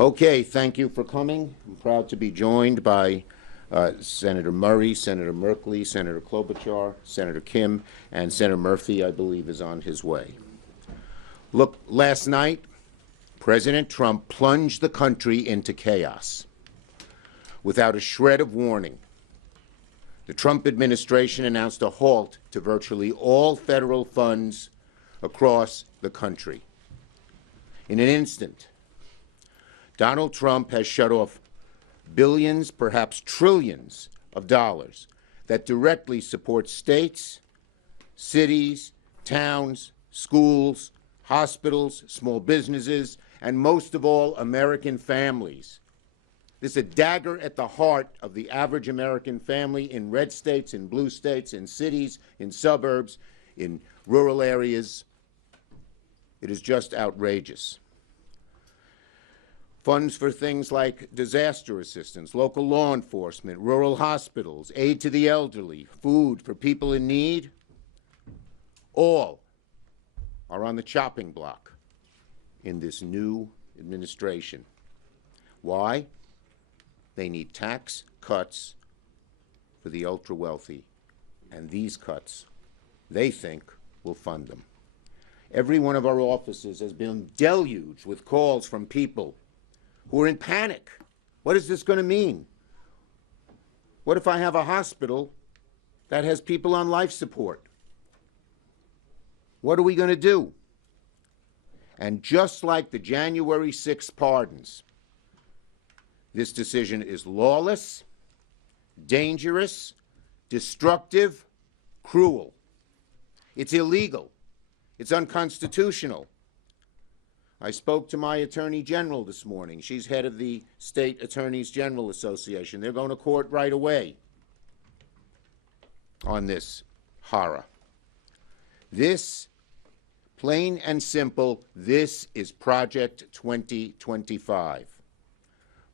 Okay, thank you for coming. I'm proud to be joined by Senator Murray, Senator Merkley, Senator Klobuchar, Senator Kim, and Senator Murphy, I believe, is on his way. Look, last night, President Trump plunged the country into chaos without a shred of warning. The Trump administration announced a halt to virtually all federal funds across the country. In an instant, Donald Trump has shut off billions, perhaps trillions of dollars that directly support states, cities, towns, schools, hospitals, small businesses, and most of all, American families. This is a dagger at the heart of the average American family in red states, in blue states, in cities, in suburbs, in rural areas. It is just outrageous. Funds for things like disaster assistance, local law enforcement, rural hospitals, aid to the elderly, food for people in need, all are on the chopping block in this new administration. Why? They need tax cuts for the ultra-wealthy, and these cuts, they think, will fund them. Every one of our offices has been deluged with calls from people who are in panic. What is this going to mean? What if I have a hospital that has people on life support? What are we going to do? And just like the January 6th pardons, this decision is lawless, dangerous, destructive, cruel. It's illegal. It's unconstitutional. I spoke to my Attorney General this morning. She's head of the State Attorneys General Association. They're going to court right away on this horror. This, plain and simple, this is Project 2025.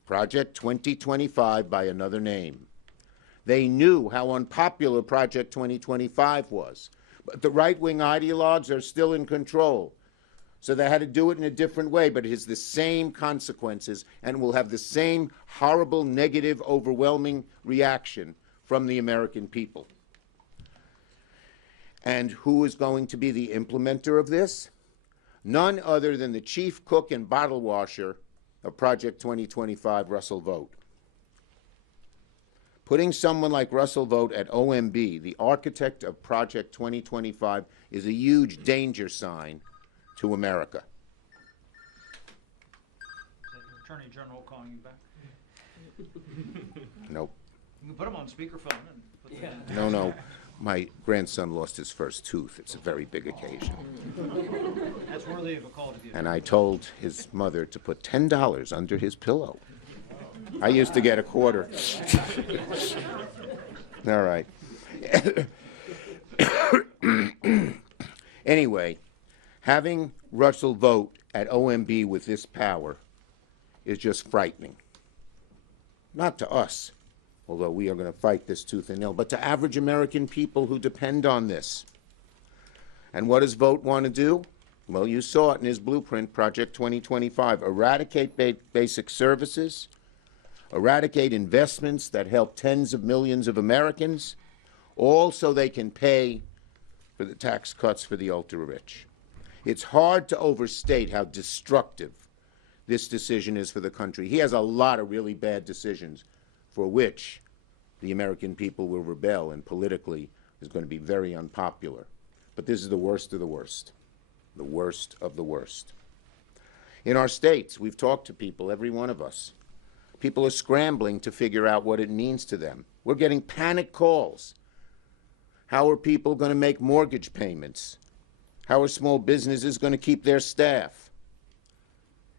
Project 2025 by another name. They knew how unpopular Project 2025 was, but the right-wing ideologues are still in control. So they had to do it in a different way, but it has the same consequences and will have the same horrible, negative, overwhelming reaction from the American people. And who is going to be the implementer of this? None other than the chief cook and bottle washer of Project 2025, Russell Vought. Putting someone like Russell Vought at OMB, the architect of Project 2025, is a huge danger sign to America. Attorney General calling you back? Nope. You can put him on speakerphone. And No. My grandson lost his first tooth. It's a very big occasion. That's worthy of a call to give. And I told his mother to put $10 under his pillow. I used to get a quarter. All right. Anyway, having Russell Vought at OMB with this power is just frightening. Not to us, although we are going to fight this tooth and nail, but to average American people who depend on this. And what does Vought want to do? Well, you saw it in his blueprint, Project 2025. Eradicate basic services, eradicate investments that help tens of millions of Americans, all so they can pay for the tax cuts for the ultra-rich. It's hard to overstate how destructive this decision is for the country. He has a lot of really bad decisions for which the American people will rebel, and politically is going to be very unpopular. But this is the worst of the worst. The worst of the worst. In our states, we've talked to people, every one of us. People are scrambling to figure out what it means to them. We're getting panic calls. How are people going to make mortgage payments? How are small businesses going to keep their staff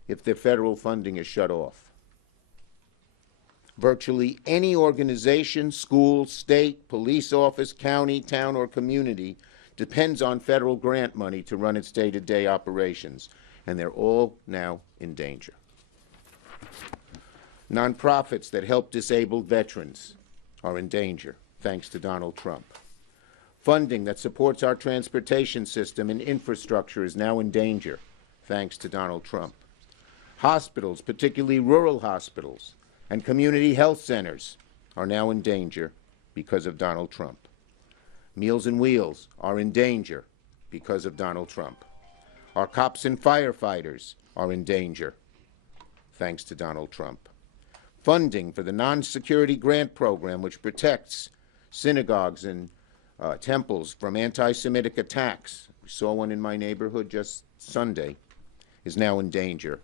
if their federal funding is shut off? Virtually any organization, school, state, police office, county, town, or community depends on federal grant money to run its day-to-day operations, and they're all now in danger. Nonprofits that help disabled veterans are in danger, thanks to Donald Trump. Funding that supports our transportation system and infrastructure is now in danger, thanks to Donald Trump. Hospitals, particularly rural hospitals, and community health centers are now in danger because of Donald Trump. Meals on Wheels are in danger because of Donald Trump. Our cops and firefighters are in danger thanks to Donald Trump. Funding for the non-security grant program, which protects synagogues and temples from anti-Semitic attacks, we saw one in my neighborhood just Sunday, is now in danger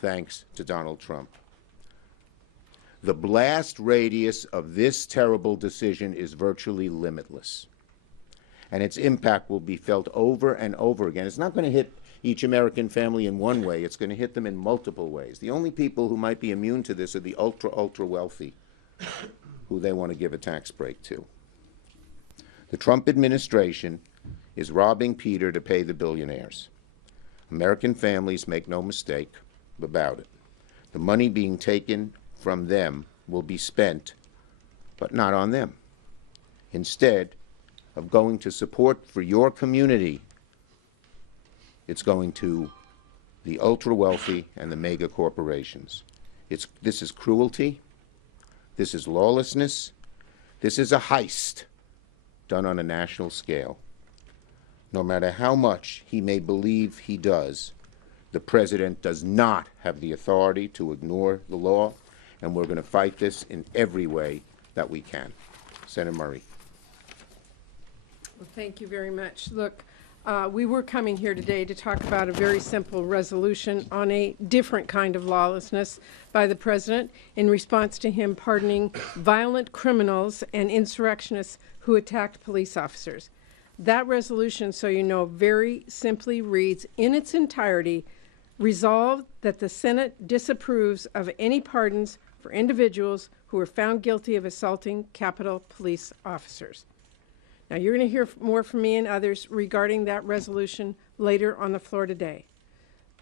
thanks to Donald Trump. The blast radius of this terrible decision is virtually limitless, and its impact will be felt over and over again. It's not going to hit each American family in one way. It's going to hit them in multiple ways. The only people who might be immune to this are the ultra wealthy, who they want to give a tax break to. The Trump administration is robbing Peter to pay the billionaires. American families, make no mistake about it. The money being taken from them will be spent, but not on them. Instead of going to support for your community, it's going to the ultra-wealthy and the mega corporations. This is cruelty. This is lawlessness. This is a heist done on a national scale. No matter how much he may believe he does, the president does not have the authority to ignore the law, and we're going to fight this in every way that we can. Senator Murray. Well, thank you very much. Look, we were coming here today to talk about a very simple resolution on a different kind of lawlessness by the president in response to him pardoning violent criminals and insurrectionists who attacked police officers. That resolution, so you know, very simply reads in its entirety, resolved that the Senate disapproves of any pardons for individuals who were found guilty of assaulting Capitol Police officers. Now, you're going to hear more from me and others regarding that resolution later on the floor today.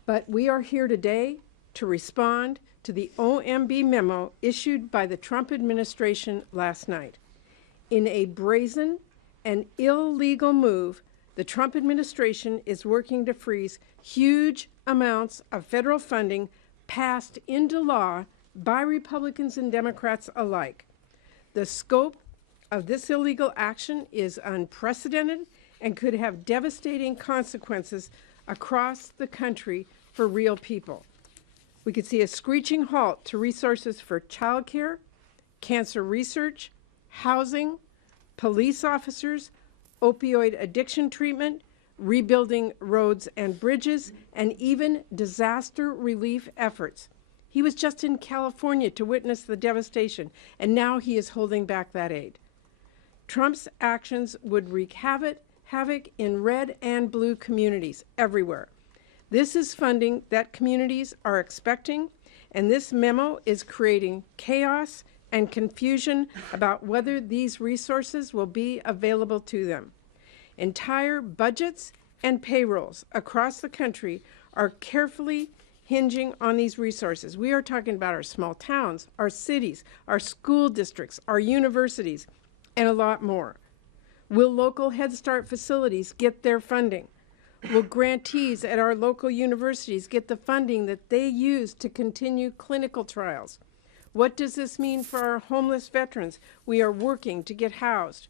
But we are here today to respond to the OMB memo issued by the Trump administration last night. In a brazen and illegal move, the Trump administration is working to freeze huge amounts of federal funding passed into law by Republicans and Democrats alike. The scope of this illegal action is unprecedented and could have devastating consequences across the country for real people. We could see a screeching halt to resources for childcare, cancer research, housing, police officers, opioid addiction treatment, rebuilding roads and bridges, and even disaster relief efforts. He was just in California to witness the devastation, and now he is holding back that aid. Trump's actions would wreak havoc in red and blue communities everywhere. This is funding that communities are expecting, and this memo is creating chaos and confusion about whether these resources will be available to them. Entire budgets and payrolls across the country are carefully hinging on these resources. We are talking about our small towns, our cities, our school districts, our universities, and a lot more. Will local Head Start facilities get their funding? Will grantees at our local universities get the funding that they use to continue clinical trials? What does this mean for our homeless veterans we are working to get housed?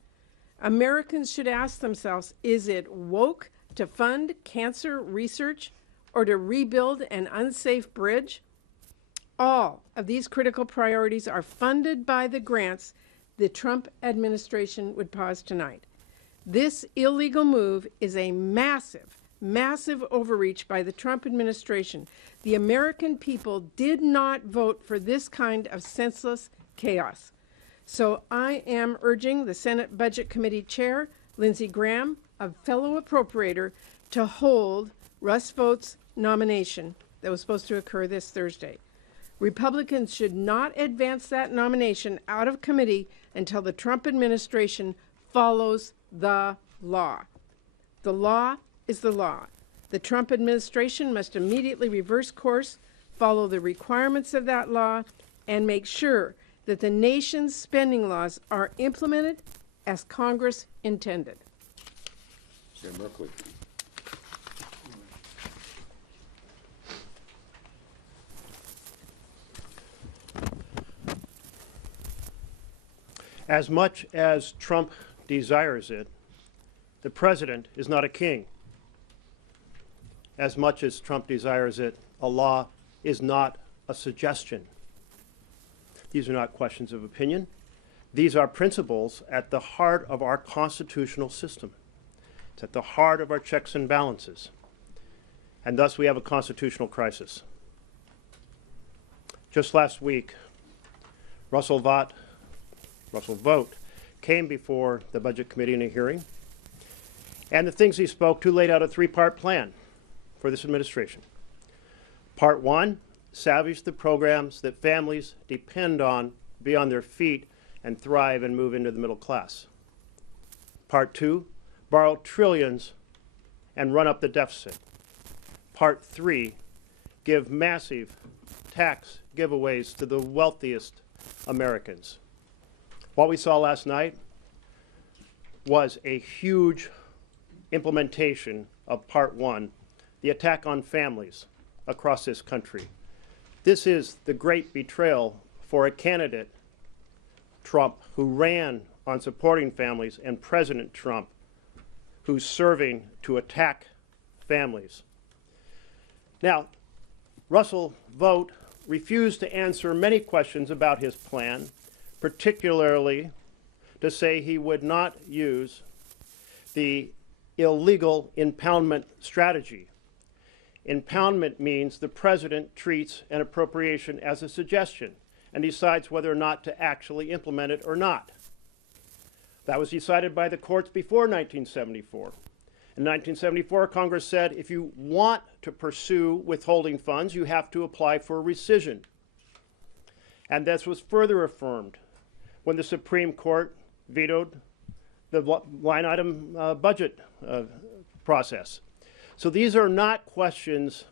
Americans should ask themselves, is it woke to fund cancer research or to rebuild an unsafe bridge? All of these critical priorities are funded by the grants the Trump administration would pause tonight. This illegal move is a massive overreach by the Trump administration. The American people did not vote for this kind of senseless chaos. So I am urging the Senate Budget Committee Chair, Lindsey Graham, a fellow appropriator, to hold Russ Vought's nomination that was supposed to occur this Thursday. Republicans should not advance that nomination out of committee until the Trump administration follows the law. The law is the law. The Trump administration must immediately reverse course, follow the requirements of that law, and make sure that the nation's spending laws are implemented as Congress intended. Senator Merkley. As much as Trump desires it, the president is not a king. As much as Trump desires it, a law is not a suggestion. These are not questions of opinion. These are principles at the heart of our constitutional system. It's at the heart of our checks and balances. And thus we have a constitutional crisis. Just last week, Russell Vogt came before the Budget Committee in a hearing, and the things he spoke to laid out a three-part plan for this administration. Part one, salvage the programs that families depend on, be on their feet, and thrive and move into the middle class. Part two, borrow trillions and run up the deficit. Part three, give massive tax giveaways to the wealthiest Americans. What we saw last night was a huge implementation of part one, the attack on families across this country. This is the great betrayal for a candidate, Trump, who ran on supporting families, and President Trump, who's serving to attack families. Now, Russell Vogt refused to answer many questions about his plan, particularly to say he would not use the illegal impoundment strategy. Impoundment means the president treats an appropriation as a suggestion and decides whether or not to actually implement it or not. That was decided by the courts before 1974. In 1974, Congress said if you want to pursue withholding funds, you have to apply for rescission. And this was further affirmed when the Supreme Court vetoed the line item budget process. So these are not questions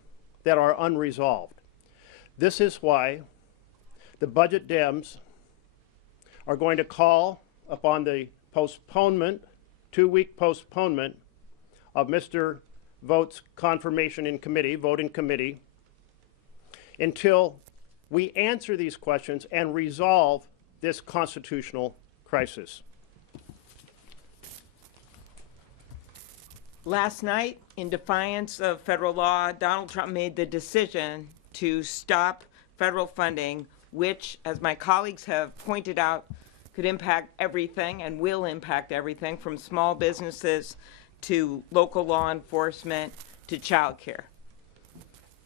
that are unresolved. This is why the budget Dems are going to call upon the postponement, 2-week postponement of Mr. Vogt's confirmation in committee, vote in committee, until we answer these questions and resolve this constitutional crisis. Last night, in defiance of federal law, Donald Trump made the decision to stop federal funding, which, as my colleagues have pointed out, could impact everything and will impact everything from small businesses to local law enforcement to child care.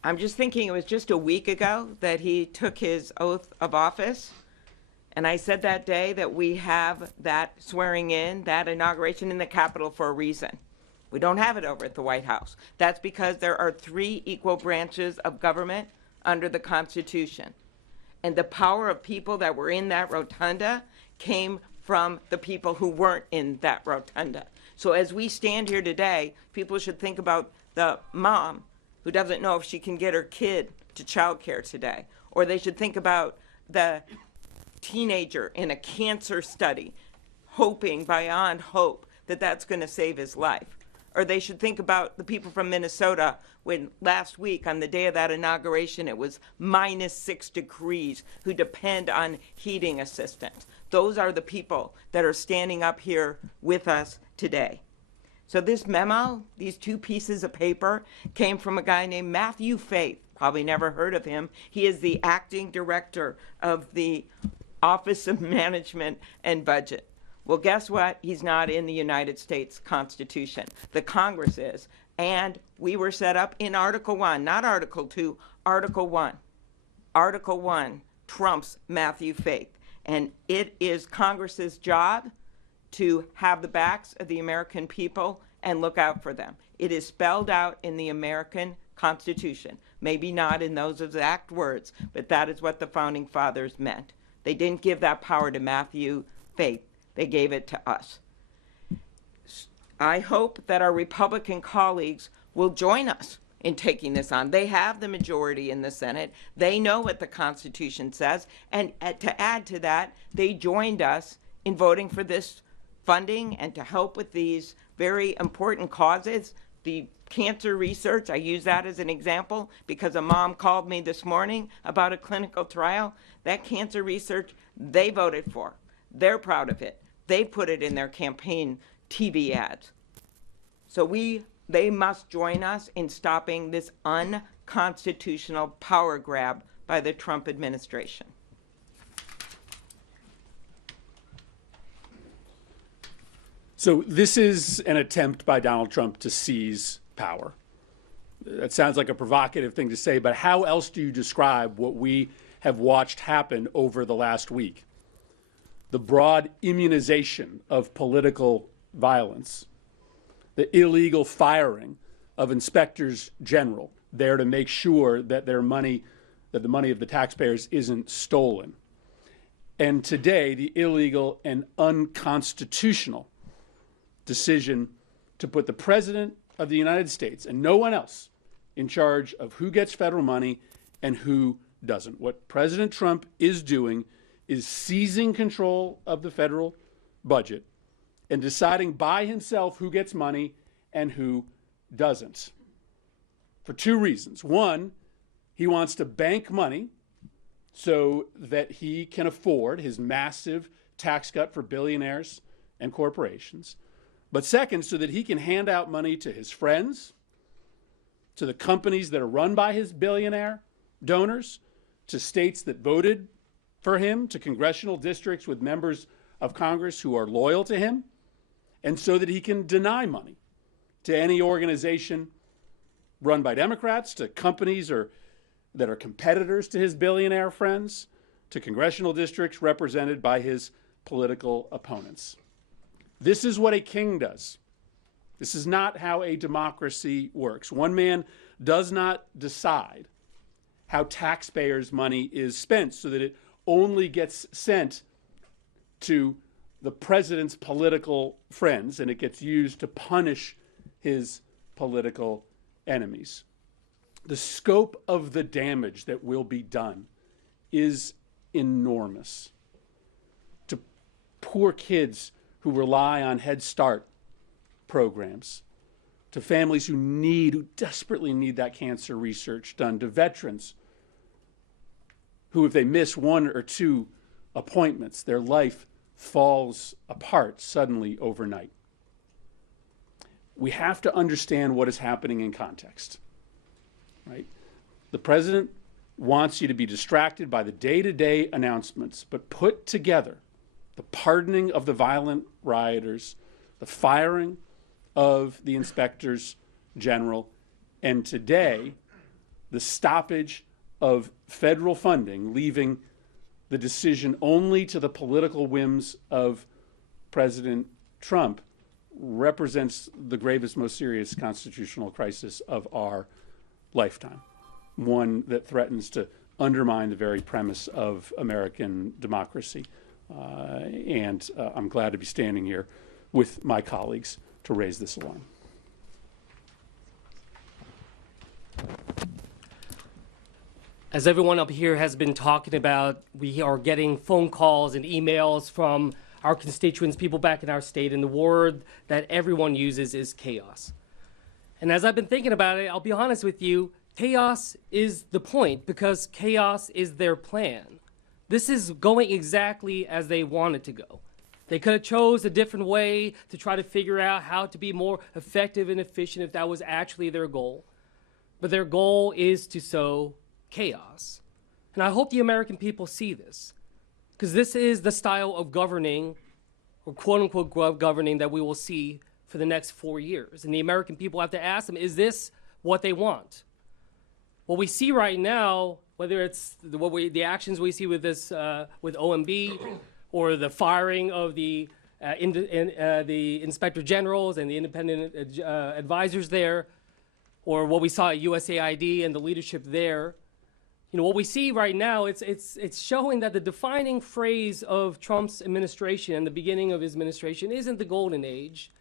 I'm just thinking it was just a week ago that he took his oath of office. And I said that day that we have that swearing in, that inauguration in the Capitol for a reason. We don't have it over at the White House. That's because there are 3 equal branches of government under the Constitution. And the power of people that were in that rotunda came from the people who weren't in that rotunda. So as we stand here today, people should think about the mom who doesn't know if she can get her kid to childcare today. Or they should think about the teenager in a cancer study, hoping beyond hope that that's going to save his life. Or they should think about the people from Minnesota when last week on the day of that inauguration it was -6 degrees, who depend on heating assistance. Those are the people that are standing up here with us today. So this memo, these 2 pieces of paper, came from a guy named Matthew Faith. Probably never heard of him. He is the acting director of the Office of Management and Budget. Well, guess what? He's not in the United States Constitution. The Congress is. And we were set up in Article 1, not Article 2, Article 1. Article 1 trumps Matthew Faith. And it is Congress's job to have the backs of the American people and look out for them. It is spelled out in the American Constitution. Maybe not in those exact words, but that is what the Founding Fathers meant. They didn't give that power to Matthew Faith. They gave it to us. I hope that our Republican colleagues will join us in taking this on. They have the majority in the Senate. They know what the Constitution says. And to add to that, they joined us in voting for this funding and to help with these very important causes. The cancer research, I use that as an example because a mom called me this morning about a clinical trial. That cancer research, they voted for. They're proud of it. They put it in their campaign TV ads. So they must join us in stopping this unconstitutional power grab by the Trump administration. So this is an attempt by Donald Trump to seize power. That sounds like a provocative thing to say, but how else do you describe what we have watched happen over the last week? The broad immunization of political violence, the illegal firing of inspectors general there to make sure that their money, that the money of the taxpayers isn't stolen. And today, the illegal and unconstitutional decision to put the President of the United States and no one else in charge of who gets federal money and who doesn't. What President Trump is doing is seizing control of the federal budget and deciding by himself who gets money and who doesn't. For two reasons. One, he wants to bank money so that he can afford his massive tax cut for billionaires and corporations. But second, so that he can hand out money to his friends, to the companies that are run by his billionaire donors, to states that voted for him, to congressional districts with members of Congress who are loyal to him, and so that he can deny money to any organization run by Democrats, to companies that are competitors to his billionaire friends, to congressional districts represented by his political opponents. This is what a king does. This is not how a democracy works. One man does not decide how taxpayers' money is spent so that it only gets sent to the president's political friends and it gets used to punish his political enemies. The scope of the damage that will be done is enormous. To poor kids who rely on Head Start programs, to families who desperately need that cancer research done, to veterans who, if they miss one or two appointments, their life falls apart suddenly overnight. We have to understand what is happening in context, right? The president wants you to be distracted by the day-to-day announcements, but put together the pardoning of the violent rioters, the firing of the inspectors general, and today, the stoppage of federal funding, leaving the decision only to the political whims of President Trump, represents the gravest, most serious constitutional crisis of our lifetime, one that threatens to undermine the very premise of American democracy. And I'm glad to be standing here with my colleagues to raise this alarm. As everyone up here has been talking about, we are getting phone calls and emails from our constituents, people back in our state, and the word that everyone uses is chaos. And as I've been thinking about it, I'll be honest with you, chaos is the point because chaos is their plan. This is going exactly as they wanted to go. They could have chose a different way to try to figure out how to be more effective and efficient if that was actually their goal. But their goal is to sow chaos. And I hope the American people see this, because this is the style of governing, or quote-unquote governing, that we will see for the next 4 years. And the American people have to ask them, is this what they want? What we see right now, whether it's the actions we see with this with OMB, or the firing of the inspector generals and the independent advisors there, or what we saw at USAID and the leadership there, you know, what we see right now, it's showing that the defining phrase of Trump's administration and the beginning of his administration isn't the golden age.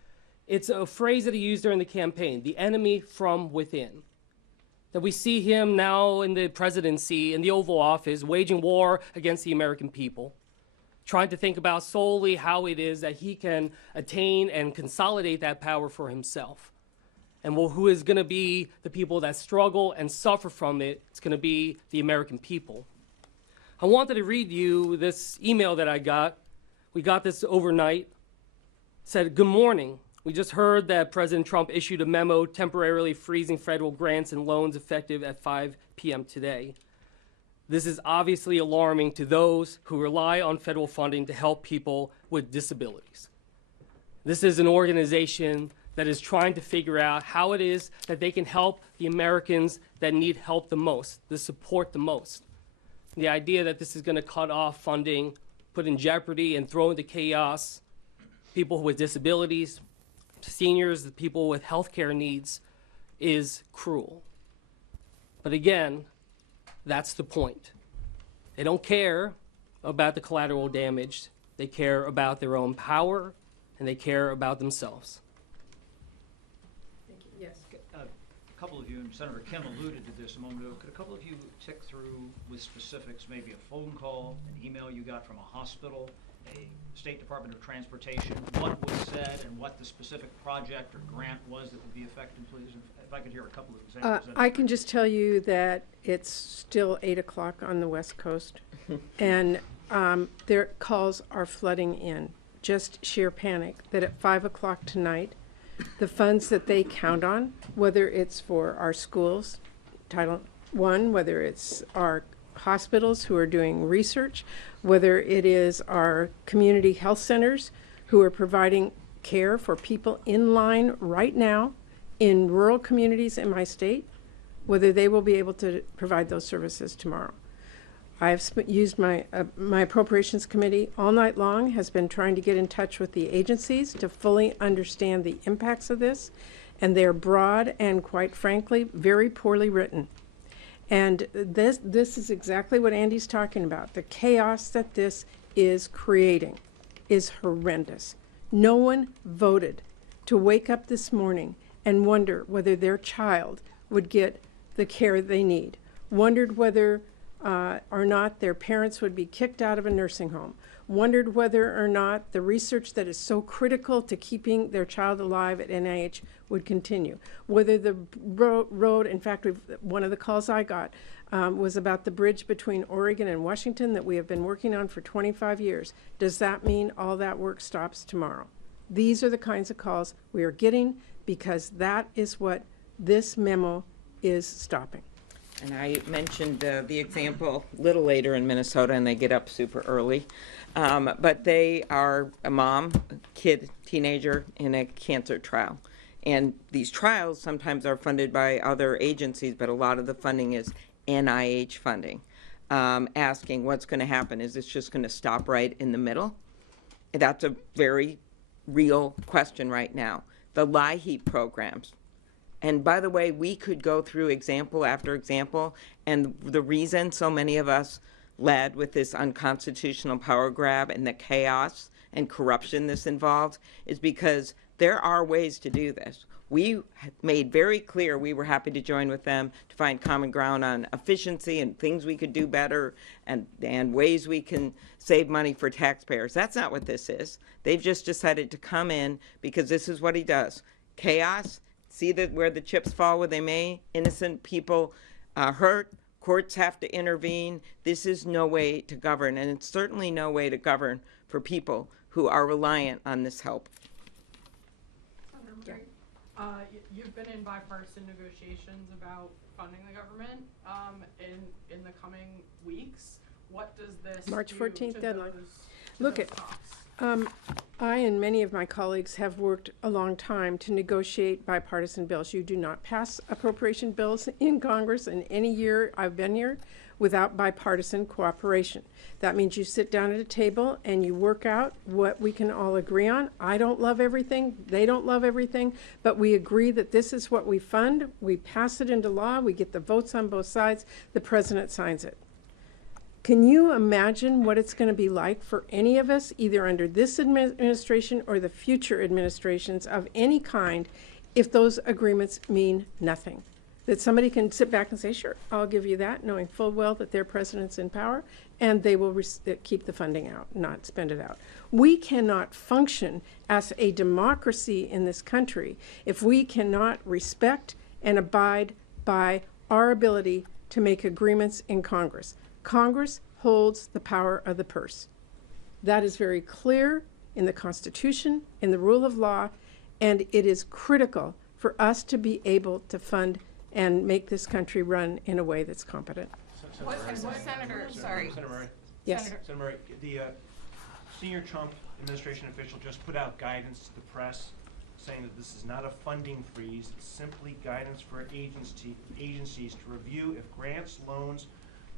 It's a phrase that he used during the campaign, the enemy from within. That we see him now in the presidency, in the Oval Office, waging war against the American people, trying to think about solely how it is that he can attain and consolidate that power for himself. And who is going to be the people that struggle and suffer from it? It's going to be the American people. I wanted to read you this email that I got We got this overnight. Said, good morning. We just heard that President Trump issued a memo temporarily freezing federal grants and loans effective at 5 p.m. today. This is obviously alarming to those who rely on federal funding to help people with disabilities. This is an organization that is trying to figure out how it is that they can help the Americans that need help the most, the support the most. The idea that this is going to cut off funding, put in jeopardy and throw into chaos people with disabilities, seniors, the people with health care needs, is cruel. But again, that's the point. They don't care about the collateral damage. They care about their own power, and they care about themselves. Yes. A couple of you, and Senator Kim alluded to this a moment ago, could a couple of you tick through with specifics, maybe a phone call, an email you got from a hospital, a State Department of Transportation, what was said and what the specific project or grant was that would be affected, please? If I could hear a couple of examples. I can just tell you that it's still 8 o'clock on the West Coast, and their calls are flooding in. Just sheer panic that at 5 o'clock tonight, the funds that they count on, whether it's for our schools, Title I, whether it's our hospitals who are doing research, whether it is our community health centers who are providing care for people in line right now in rural communities in my state, whether they will be able to provide those services tomorrow. I have used my appropriations committee all night long, has been trying to get in touch with the agencies to fully understand the impacts of this, and they're broad and, quite frankly, very poorly written. And this is exactly what Andy's talking about. The chaos that this is creating is horrendous. No one voted to wake up this morning and wonder whether their child would get the care they need, wondered whether or not their parents would be kicked out of a nursing home, wondered whether or not the research that is so critical to keeping their child alive at NIH would continue, whether the road, in fact, one of the calls I got was about the bridge between Oregon and Washington that we have been working on for 25 years. Does that mean all that work stops tomorrow? These are the kinds of calls we are getting because that is what this memo is stopping. And I mentioned the example a little later in Minnesota, and they get up super early. But they are a mom, a kid, teenager in a cancer trial. And these trials sometimes are funded by other agencies, but a lot of the funding is NIH funding. Asking what's going to happen. Is this just going to stop right in the middle? That's a very real question right now. The LIHEAP programs. And by the way, we could go through example after example, and the reason so many of us led with this unconstitutional power grab and the chaos and corruption this involved is because there are ways to do this. We made very clear we were happy to join with them to find common ground on efficiency and things we could do better and ways we can save money for taxpayers. That's not what this is. They've just decided to come in because this is what he does. Chaos. See where the chips fall where they may. Innocent people hurt. Courts have to intervene. This is no way to govern, and it's certainly no way to govern for people who are reliant on this help. You've been in bipartisan negotiations about funding the government in the coming weeks. What does this March do 14th to deadline. those Look at, talks? I and many of my colleagues have worked a long time to negotiate bipartisan bills. You do not pass appropriation bills in Congress in any year I've been here without bipartisan cooperation. That means you sit down at a table and you work out what we can all agree on. I don't love everything, they don't love everything, but we agree that this is what we fund, we pass it into law, we get the votes on both sides, the president signs it. Can you imagine what it's going to be like for any of us, either under this administration or the future administrations of any kind, if those agreements mean nothing? That somebody can sit back and say, sure, I'll give you that, knowing full well that their president's in power, and they will keep the funding out, not spend it out. We cannot function as a democracy in this country if we cannot respect and abide by our ability to make agreements in Congress. Congress holds the power of the purse. That is very clear in the Constitution, in the rule of law, and it is critical for us to be able to fund and make this country run in a way that's competent. Senator, sorry. Senator Murray. Yes. Senator Murray, the senior Trump administration official just put out guidance to the press saying that this is not a funding freeze, it's simply guidance for agencies to review if grants, loans,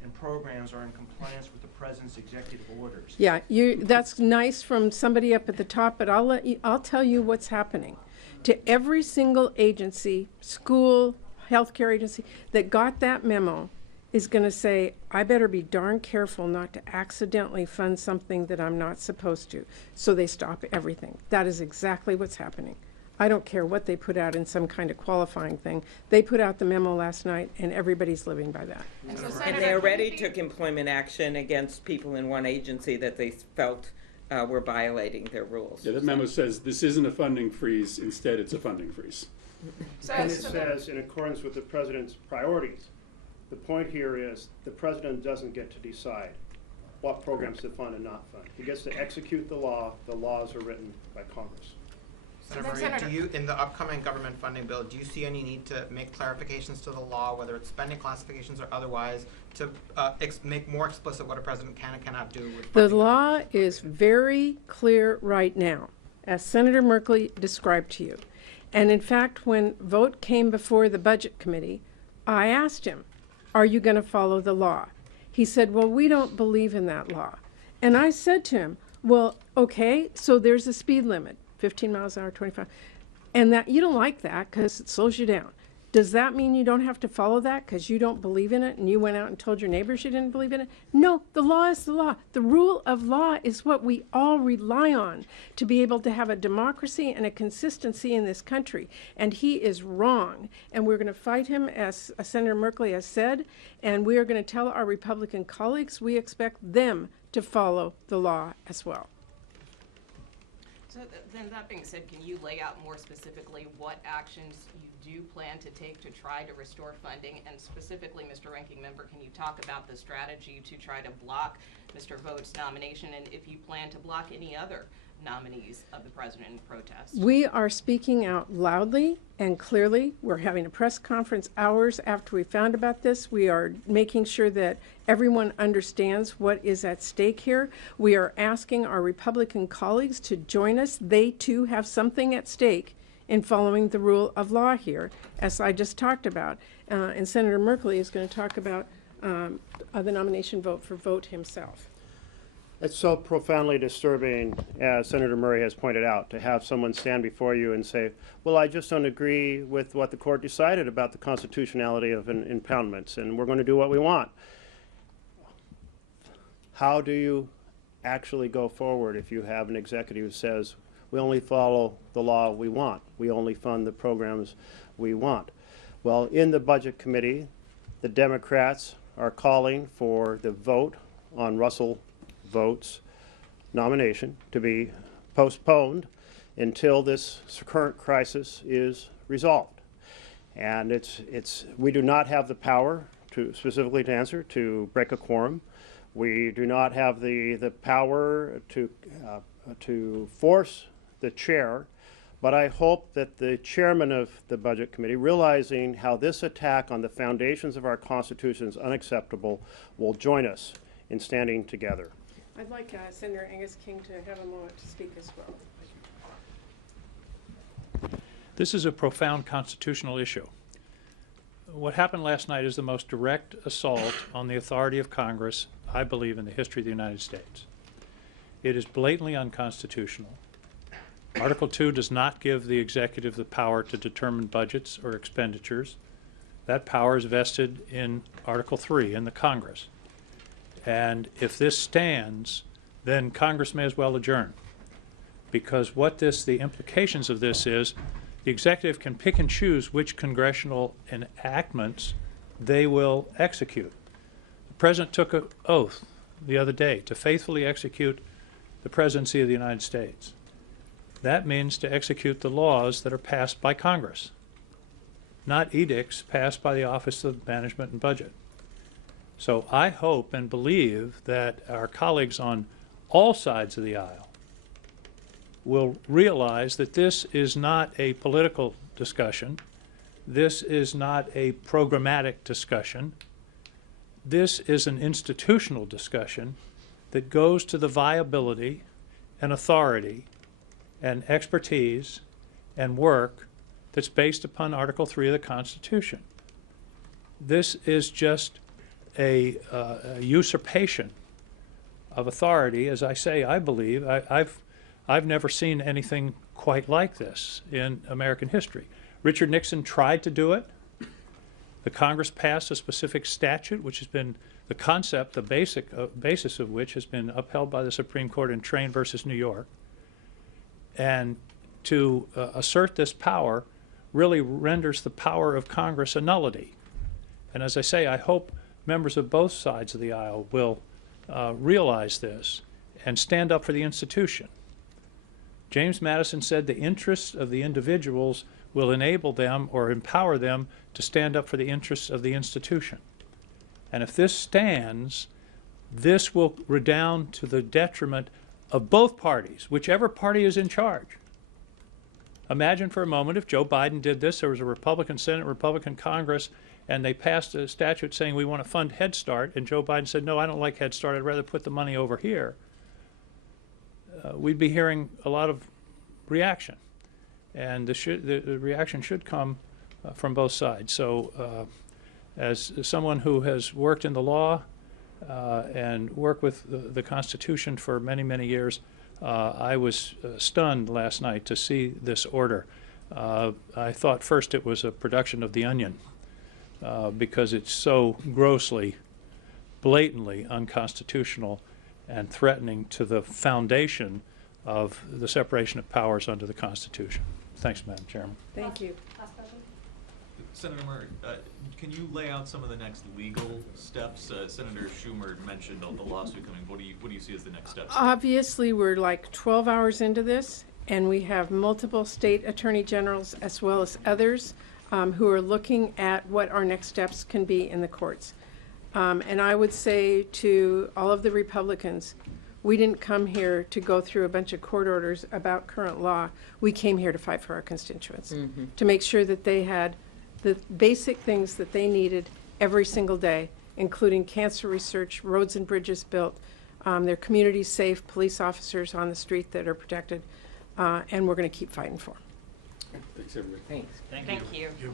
and programs are in compliance with the president's executive orders. Yeah, that's nice from somebody up at the top, but I'll tell you what's happening. To every single agency, school, healthcare agency that got that memo is going to say, I better be darn careful not to accidentally fund something that I'm not supposed to. So they stop everything. That is exactly what's happening. I don't care what they put out in some kind of qualifying thing. They put out the memo last night, and everybody's living by that. And so, And Senator, they already can you took employment action against people in one agency that they felt were violating their rules. Yeah, that memo says this isn't a funding freeze, instead it's a funding freeze. And it says, in accordance with the president's priorities, the point here is the president doesn't get to decide what programs to fund and not fund. He gets to execute the law. The laws are written by Congress. Senator Murray, do you, in the upcoming government funding bill, do you see any need to make clarifications to the law, whether it's spending classifications or otherwise, to make more explicit what a president can and cannot do with The funding? law is very clear right now, as Senator Merkley described to you. And in fact, when vote came before the Budget Committee, I asked him, are you going to follow the law? He said, well, we don't believe in that law. And I said to him, well, okay, so there's a speed limit, 15 miles an hour, 25. And that you don't like that because it slows you down. Does that mean you don't have to follow that because you don't believe in it and you went out and told your neighbors you didn't believe in it? No, the law is the law. The rule of law is what we all rely on to be able to have a democracy and a consistency in this country. And he is wrong. And we're going to fight him, as Senator Merkley has said, and we are going to tell our Republican colleagues we expect them to follow the law as well. So then that being said, can you lay out more specifically what actions you do plan to take to try to restore funding? And specifically, Mr. Ranking Member, can you talk about the strategy to try to block Mr. Vogt's nomination, and if you plan to block any other nominees of the president in protest? We are speaking out loudly and clearly. We're having a press conference hours after we found about this. We are making sure that everyone understands what is at stake here. We are asking our Republican colleagues to join us. They too have something at stake in following the rule of law here, as I just talked about. And Senator Merkley is going to talk about the nomination vote for Vogt himself. It's so profoundly disturbing, as Senator Murray has pointed out, to have someone stand before you and say, well, I just don't agree with what the court decided about the constitutionality of impoundments, and we're going to do what we want. How do you actually go forward if you have an executive who says, we only follow the law we want, we only fund the programs we want? Well, in the Budget Committee, the Democrats are calling for the vote on Russell Vogt's nomination to be postponed until this current crisis is resolved. And we do not have the power specifically to answer to break a quorum. We do not have the power to force the chair, but I hope that the chairman of the Budget Committee, realizing how this attack on the foundations of our Constitution is unacceptable, will join us in standing together. I'd like Senator Angus King to have a moment to speak as well. This is a profound constitutional issue. What happened last night is the most direct assault on the authority of Congress, I believe, in the history of the United States. It is blatantly unconstitutional. Article 2 does not give the executive the power to determine budgets or expenditures. That power is vested in Article 3 in the Congress. And if this stands, then Congress may as well adjourn. Because the implications of this is, the executive can pick and choose which congressional enactments they will execute. The president took an oath the other day to faithfully execute the presidency of the United States. That means to execute the laws that are passed by Congress, not edicts passed by the Office of Management and Budget. So I hope and believe that our colleagues on all sides of the aisle will realize that this is not a political discussion. This is not a programmatic discussion. This is an institutional discussion that goes to the viability and authority and expertise and work that's based upon Article 3 of the Constitution. This is just a usurpation of authority. As I say, I believe, I've never seen anything quite like this in American history. Richard Nixon tried to do it. The Congress passed a specific statute, which has been the concept, the basis of which has been upheld by the Supreme Court in Train versus New York. And to assert this power really renders the power of Congress a nullity. And as I say, I hope members of both sides of the aisle will realize this and stand up for the institution. James Madison said the interests of the individuals will enable them or empower them to stand up for the interests of the institution. And if this stands, this will redound to the detriment of both parties, whichever party is in charge. Imagine for a moment if Joe Biden did this, there was a Republican Senate, Republican Congress, and they passed a statute saying we want to fund Head Start, and Joe Biden said, no, I don't like Head Start, I'd rather put the money over here. We'd be hearing a lot of reaction. And the reaction should come from both sides. So as someone who has worked in the law and worked with the Constitution for many, many years, I was stunned last night to see this order. I thought first it was a production of The Onion because it's so grossly, blatantly unconstitutional and threatening to the foundation of the separation of powers under the Constitution. Thanks, Madam Chairman. Thank you. Senator Murray, can you lay out some of the next legal steps? Senator Schumer mentioned the lawsuit coming. What do you see as the next steps? Obviously, we're like 12 hours into this, and we have multiple state attorney generals as well as others who are looking at what our next steps can be in the courts. And I would say to all of the Republicans, we didn't come here to go through a bunch of court orders about current law. We came here to fight for our constituents, to make sure that they had the basic things that they needed every single day, including cancer research, roads and bridges built, their communities safe, police officers on the street that are protected, and we're going to keep fighting for them. Thanks, everybody. Thanks. Thank you. Thank you.